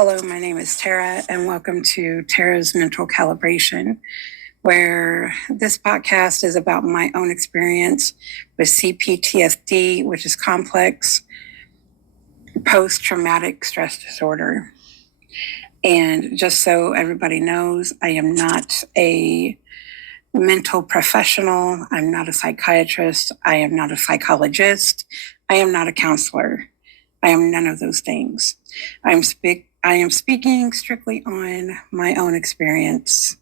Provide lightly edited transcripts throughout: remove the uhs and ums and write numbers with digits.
Hello, my name is Tara, and welcome to Tara's Mental Calibration, where this podcast is about my own experience with CPTSD, which is complex post-traumatic stress disorder. And just so everybody knows, I am not a mental professional. I'm not a psychiatrist. I am not a psychologist. I am not a counselor. I am none of those things. I am speaking strictly on my own experience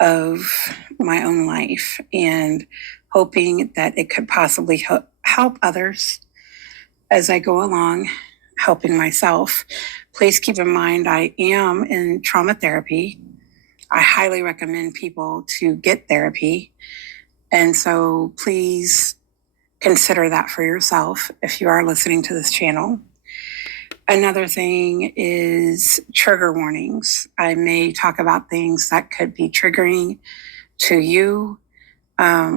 of my own life and hoping that it could possibly help others as I go along, helping myself. Please keep in mind, I am in trauma therapy. I highly recommend people to get therapy. And so please consider that for yourself if you are listening to this channel. Another thing is trigger warnings. I may talk about things that could be triggering to you. I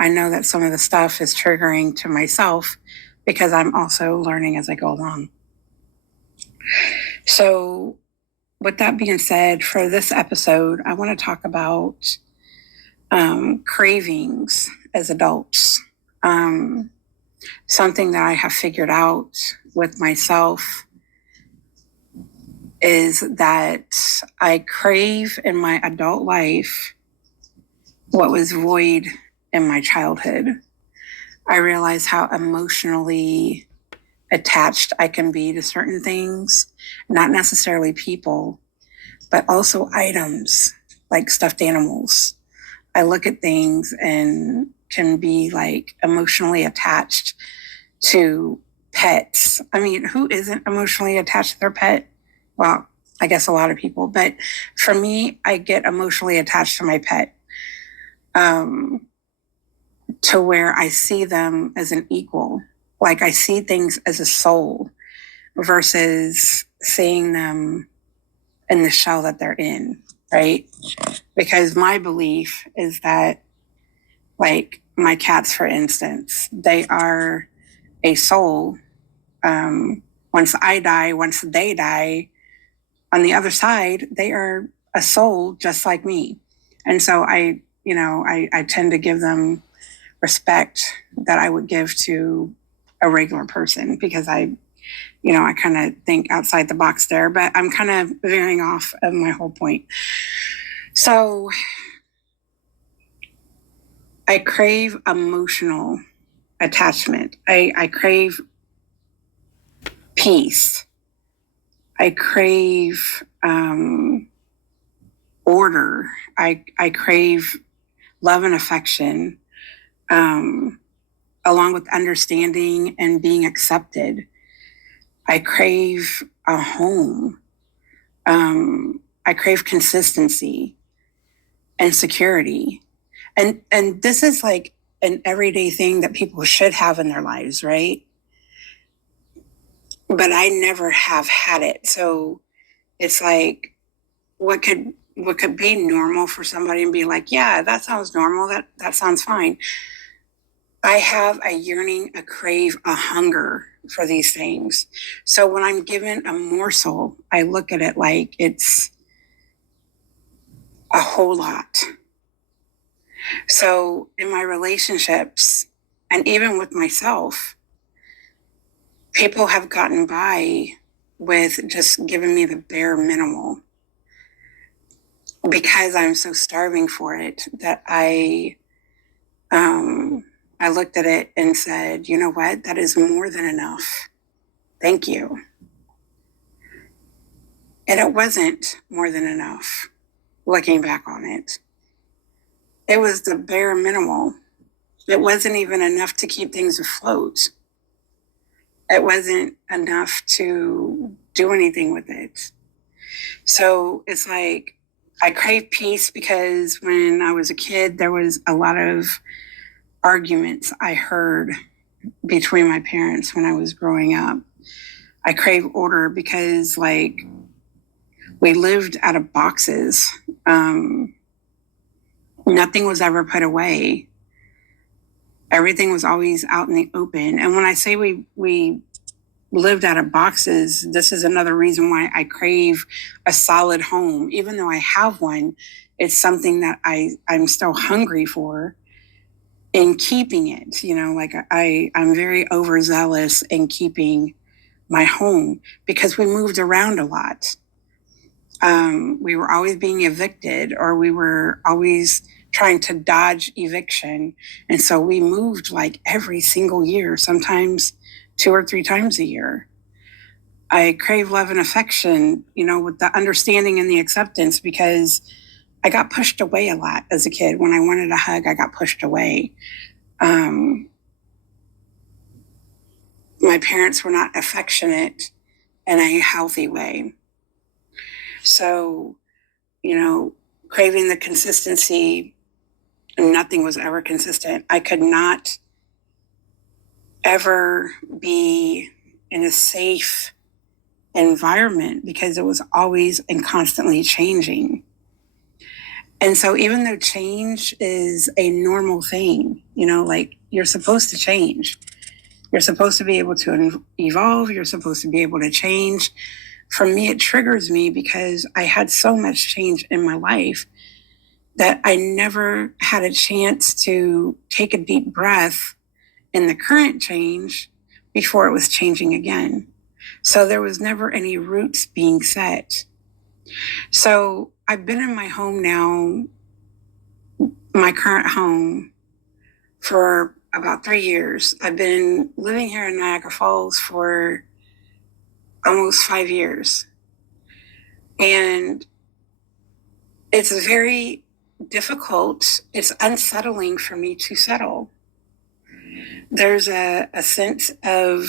know that some of the stuff is triggering to myself because I'm also learning as I go along. So with that being said, for this episode, I want to talk about cravings as adults. Something that I have figured out with myself is that I crave in my adult life what was void in my childhood. I realize how emotionally attached I can be to certain things, not necessarily people, but also items like stuffed animals. I look at things and can be like emotionally attached to pets. I mean, who isn't emotionally attached to their pet? Well, I guess a lot of people, but for me, I get emotionally attached to my pet, to where I see them as an equal. Like I see things as a soul versus seeing them in the shell that they're in, right? Because my belief is that, like my cats, for instance, they are a soul. Once I die, once they die, on the other side, they are a soul just like me. And so I tend to give them respect that I would give to a regular person because I kind of think outside the box there, but I'm kind of veering off of my whole point. So I crave emotional attachment. I crave peace. I crave order. I crave love and affection, along with understanding and being accepted. I crave a home. I crave consistency and security. And this is like an everyday thing that people should have in their lives, right? But I never have had it. So it's like, what could be normal for somebody and be like, yeah, that sounds normal. That sounds fine. I have a yearning, a crave, a hunger for these things. So when I'm given a morsel, I look at it like it's a whole lot. So in my relationships, and even with myself, people have gotten by with just giving me the bare minimal because I'm so starving for it that I looked at it and said, you know what? That is more than enough. Thank you. And it wasn't more than enough looking back on it. It was the bare minimal. It wasn't even enough to keep things afloat. It wasn't enough to do anything with it. So it's like, I crave peace because when I was a kid, there was a lot of arguments I heard between my parents when I was growing up. I crave order because like we lived out of boxes. Nothing was ever put away. Everything was always out in the open. And when I say we lived out of boxes. This is another reason why I crave a solid home. Even though I have one, it's something that I'm still hungry for in keeping it. Like I'm very overzealous in keeping my home because we moved around a lot. We were always being evicted, or we were always trying to dodge eviction. And so we moved like every single year, sometimes 2 or 3 times a year. I crave love and affection, with the understanding and the acceptance, because I got pushed away a lot as a kid. When I wanted a hug, I got pushed away. My parents were not affectionate in a healthy way. So, craving the consistency, nothing was ever consistent. I could not ever be in a safe environment because it was always and constantly changing. And so even though change is a normal thing, like you're supposed to change, you're supposed to be able to evolve, you're supposed to be able to change. For me, it triggers me because I had so much change in my life that I never had a chance to take a deep breath in the current change before it was changing again. So there was never any roots being set. So I've been in my home now, my current home, for about 3 years. I've been living here in Niagara Falls for almost 5 years. And it's very difficult. It's unsettling for me to settle. There's a sense of,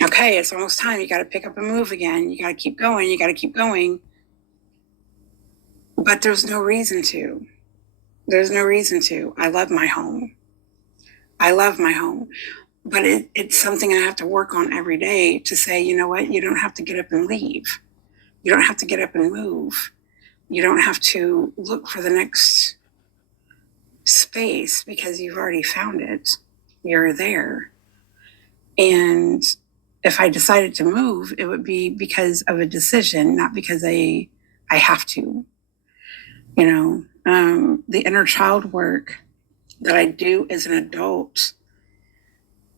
okay, it's almost time. You got to pick up and move again. You got to keep going. You got to keep going. But there's no reason to. There's no reason to. I love my home. But it's something I have to work on every day to say, you know what? You don't have to get up and leave. You don't have to get up and move. You don't have to look for the next space because you've already found it. You're there. And if I decided to move, it would be because of a decision, not because I have to. The inner child work that I do as an adult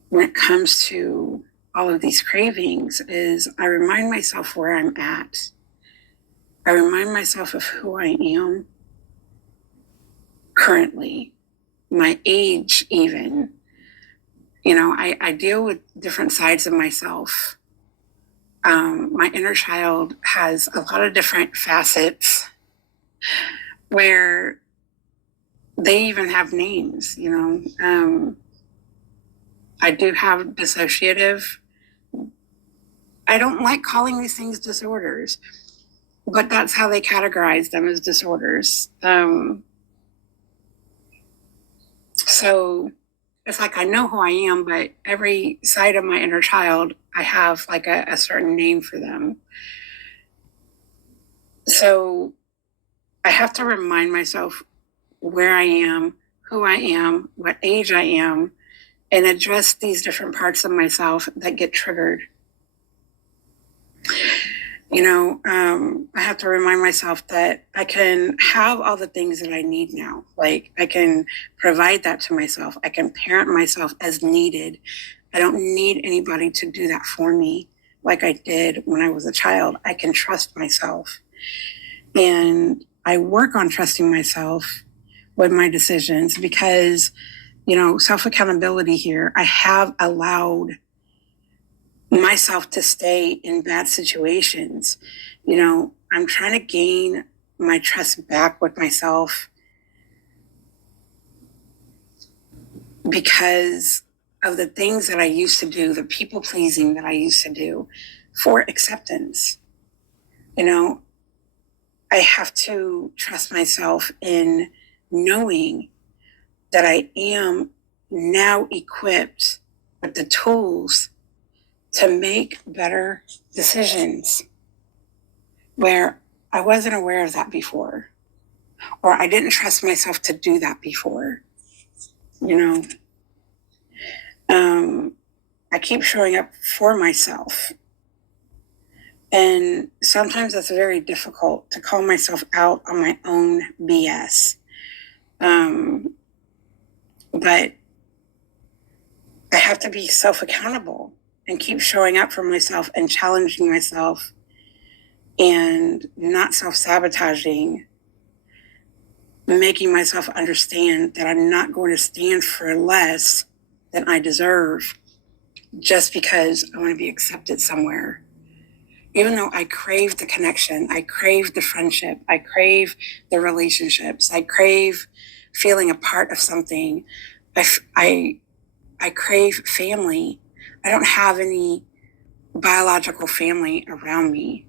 when it comes to all of these cravings is I remind myself where I'm at. I remind myself of who I am currently, my age even. I deal with different sides of myself. My inner child has a lot of different facets where they even have names, I do have dissociative. I don't like calling these things disorders, but that's how they categorize them, as disorders. So it's like I know who I am, but every side of my inner child, I have like a certain name for them. So I have to remind myself where I am, who I am, what age I am, and address these different parts of myself that get triggered. I have to remind myself that I can have all the things that I need now. Like I can provide that to myself. I can parent myself as needed. I don't need anybody to do that for me like I did when I was a child. I can trust myself. And I work on trusting myself with my decisions because, self-accountability here, I have allowed myself to stay in bad situations. I'm trying to gain my trust back with myself because of the things that I used to do, the people pleasing that I used to do for acceptance. I have to trust myself in knowing that I am now equipped with the tools to make better decisions where I wasn't aware of that before, or I didn't trust myself to do that before. I keep showing up for myself. And sometimes that's very difficult to call myself out on my own BS. But I have to be self-accountable and keep showing up for myself and challenging myself and not self-sabotaging, making myself understand that I'm not going to stand for less than I deserve just because I want to be accepted somewhere. Even though I crave the connection, I crave the friendship, I crave the relationships, I crave feeling a part of something, I crave family. I don't have any biological family around me.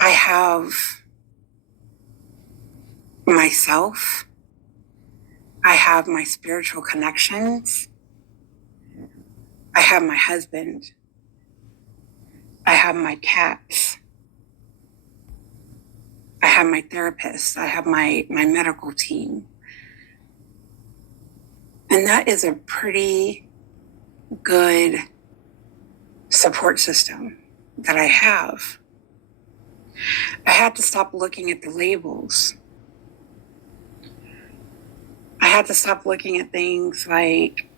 I have myself. I have my spiritual connections. I have my husband. I have my cats. I have my therapist. I have my medical team. And that is a pretty good support system that I have. I had to stop looking at the labels. I had to stop looking at things like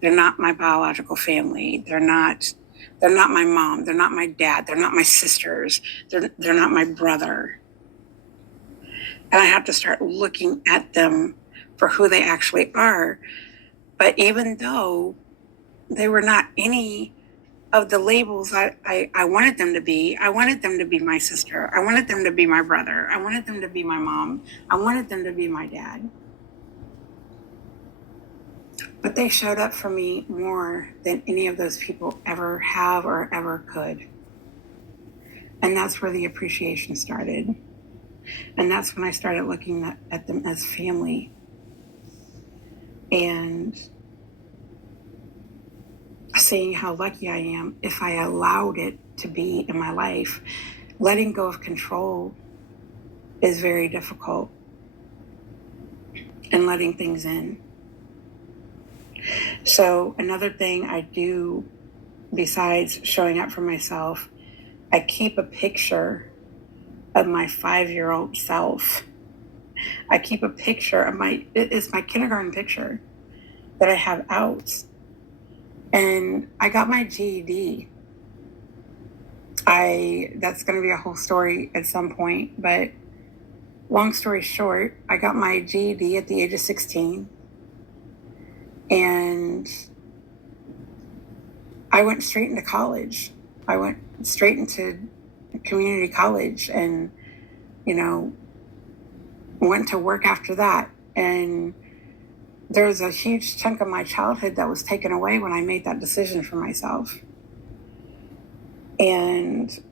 they're not my biological family. They're not my mom. They're not my dad. They're not my sisters. They're not my brother. And I have to start looking at them for who they actually are. But even though they were not any of the labels I wanted them to be, I wanted them to be my sister. I wanted them to be my brother. I wanted them to be my mom. I wanted them to be my dad. But they showed up for me more than any of those people ever have or ever could. And that's where the appreciation started. And that's when I started looking at them as family. And seeing how lucky I am if I allowed it to be in my life. Letting go of control is very difficult, and letting things in. So another thing I do besides showing up for myself, I keep a picture of my 5-year-old self. I keep a picture of it's my kindergarten picture that I have out. And I got my GED. That's going to be a whole story at some point, but long story short, I got my GED at the age of 16. And I went straight into college. I went straight into community college and, went to work after that. And there was a huge chunk of my childhood that was taken away when I made that decision for myself. And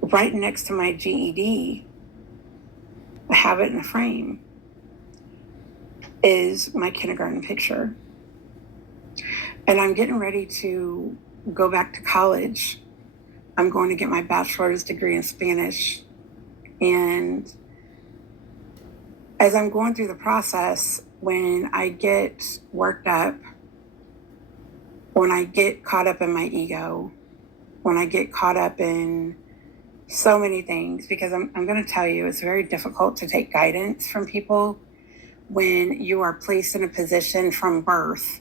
right next to my GED, I have it in a frame, is my kindergarten picture. And I'm getting ready to go back to college. I'm going to get my bachelor's degree in Spanish. And as I'm going through the process, when I get worked up, when I get caught up in my ego, when I get caught up in so many things, because I'm going to tell you, it's very difficult to take guidance from people when you are placed in a position from birth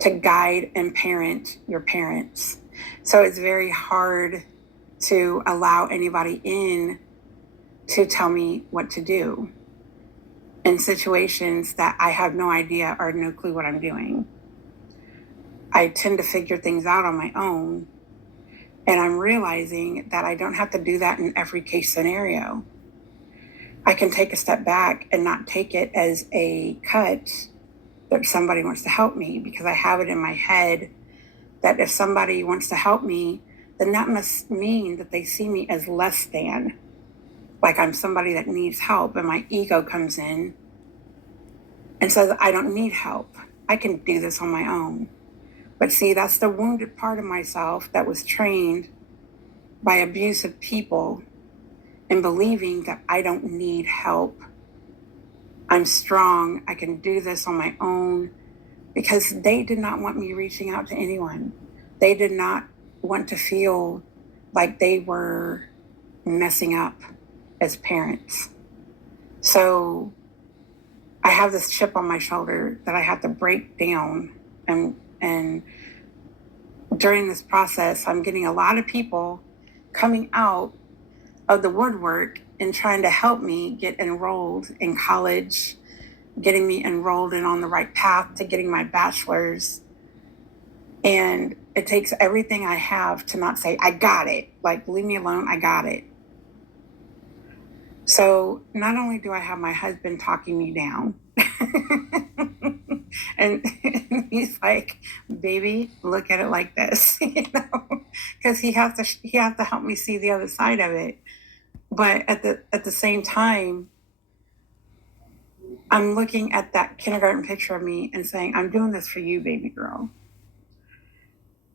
to guide and parent your parents. So it's very hard to allow anybody in to tell me what to do in situations that I have no idea or no clue what I'm doing. I tend to figure things out on my own, and I'm realizing that I don't have to do that in every case scenario. I can take a step back and not take it as a cut that somebody wants to help me, because I have it in my head that if somebody wants to help me, then that must mean that they see me as less than, like I'm somebody that needs help, and my ego comes in and says, I don't need help. I can do this on my own. But see, that's the wounded part of myself that was trained by abusive people in believing that I don't need help. I'm strong. I can do this on my own. because they did not want me reaching out to anyone. They did not want to feel like they were messing up as parents. So I have this chip on my shoulder that I have to break down. And during this process, I'm getting a lot of people coming out of the woodwork and trying to help me get enrolled in college, getting me enrolled and on the right path to getting my bachelor's. And it takes everything I have to not say, I got it. Like, leave me alone, I got it. So not only do I have my husband talking me down, and he's like, baby, look at it like this, because he has to help me see the other side of it. But at the same time, I'm looking at that kindergarten picture of me and saying, I'm doing this for you, baby girl.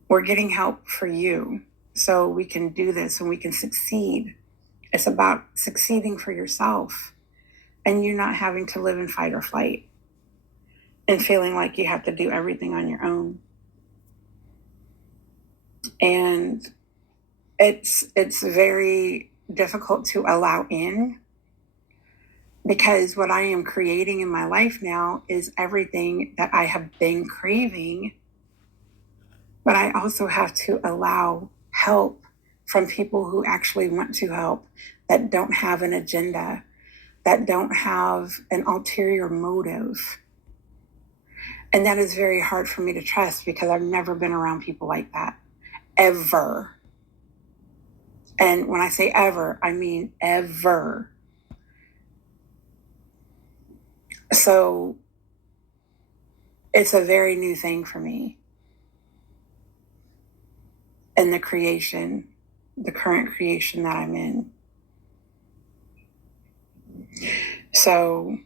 We're getting help for you so we can do this and we can succeed. It's about succeeding for yourself and you not having to live in fight or flight and feeling like you have to do everything on your own. And it's very difficult to allow in, because what I am creating in my life now is everything that I have been craving. But I also have to allow help from people who actually want to help, that don't have an agenda, that don't have an ulterior motive. And that is very hard for me to trust, because I've never been around people like that, ever. And when I say ever, I mean ever. So it's a very new thing for me. And the current creation that I'm in. So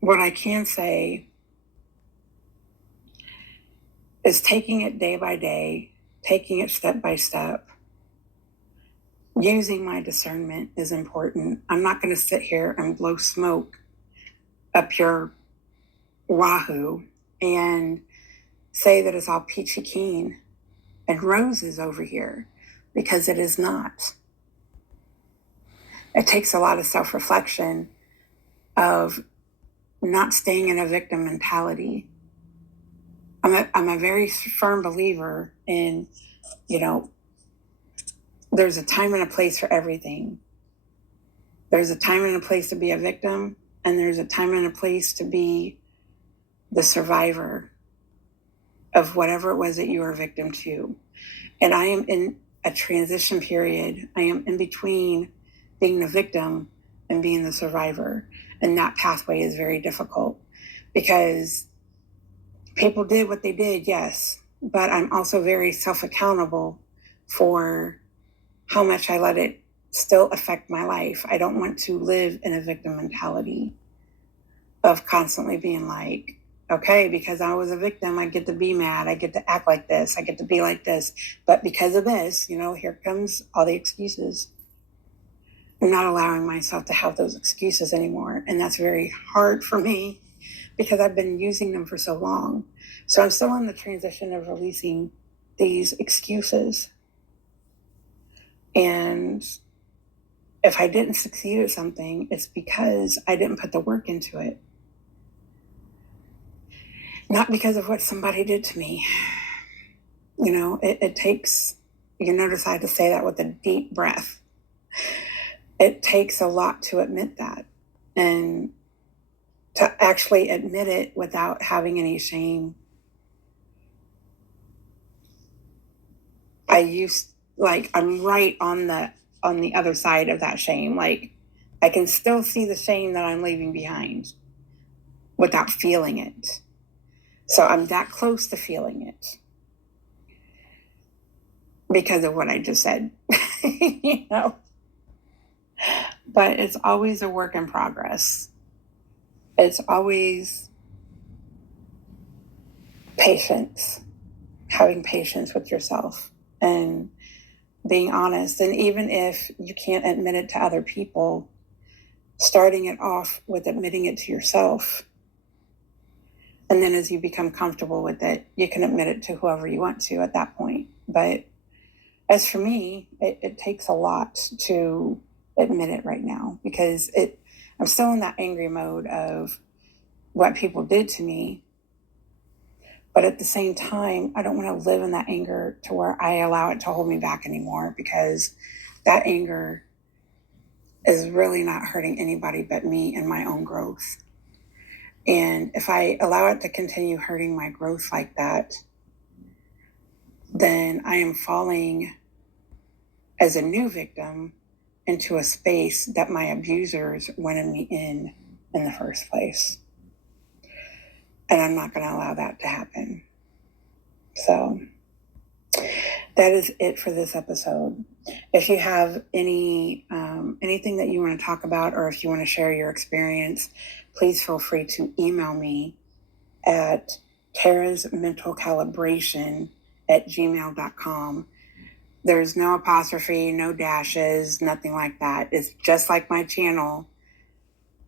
what I can say is taking it day by day, taking it step by step. Using my discernment is important. I'm not going to sit here and blow smoke up your wahoo and say that it's all peachy keen and roses over here, because it is not. It takes a lot of self-reflection of not staying in a victim mentality. I'm a very firm believer in, there's a time and a place for everything. There's a time and a place to be a victim, and there's a time and a place to be the survivor of whatever it was that you were a victim to. And I am in a transition period. I am in between being the victim and being the survivor. And that pathway is very difficult, because people did what they did, yes, but I'm also very self-accountable for how much I let it still affect my life. I don't want to live in a victim mentality of constantly being like, okay, because I was a victim, I get to be mad, I get to act like this, I get to be like this, but because of this, here comes all the excuses. I'm not allowing myself to have those excuses anymore. And that's very hard for me, because I've been using them for so long. So I'm still in the transition of releasing these excuses. And if I didn't succeed at something, it's because I didn't put the work into it. Not because of what somebody did to me. It takes, you notice I had to say that with a deep breath. It takes a lot to admit that, and to actually admit it without having any shame. I'm right on the other side of that shame. Like, I can still see the shame that I'm leaving behind without feeling it. So I'm that close to feeling it because of what I just said, But it's always a work in progress. It's always patience, having patience with yourself and being honest. And even if you can't admit it to other people, starting it off with admitting it to yourself. And then as you become comfortable with it, you can admit it to whoever you want to at that point. But as for me, it takes a lot to admit it right now, because I'm still in that angry mode of what people did to me. But at the same time, I don't want to live in that anger to where I allow it to hold me back anymore, because that anger is really not hurting anybody but me and my own growth. And if I allow it to continue hurting my growth like that, then I am falling as a new victim into a space that my abusers wanted me in the first place. And I'm not going to allow that to happen. So that is it for this episode. If you have anything that you want to talk about, or if you want to share your experience, please feel free to email me at tarasmentalcalibration@gmail.com. There's no apostrophe, no dashes, nothing like that. It's just like my channel,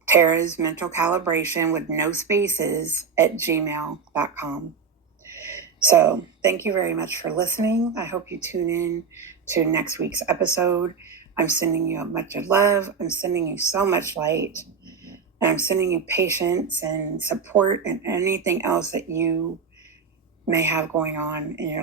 Tara's Mental Calibration, with no spaces, @gmail.com. So thank you very much for listening. I hope you tune in to next week's episode. I'm sending you a bunch of love. I'm sending you so much light. And I'm sending you patience and support and anything else that you may have going on in your life.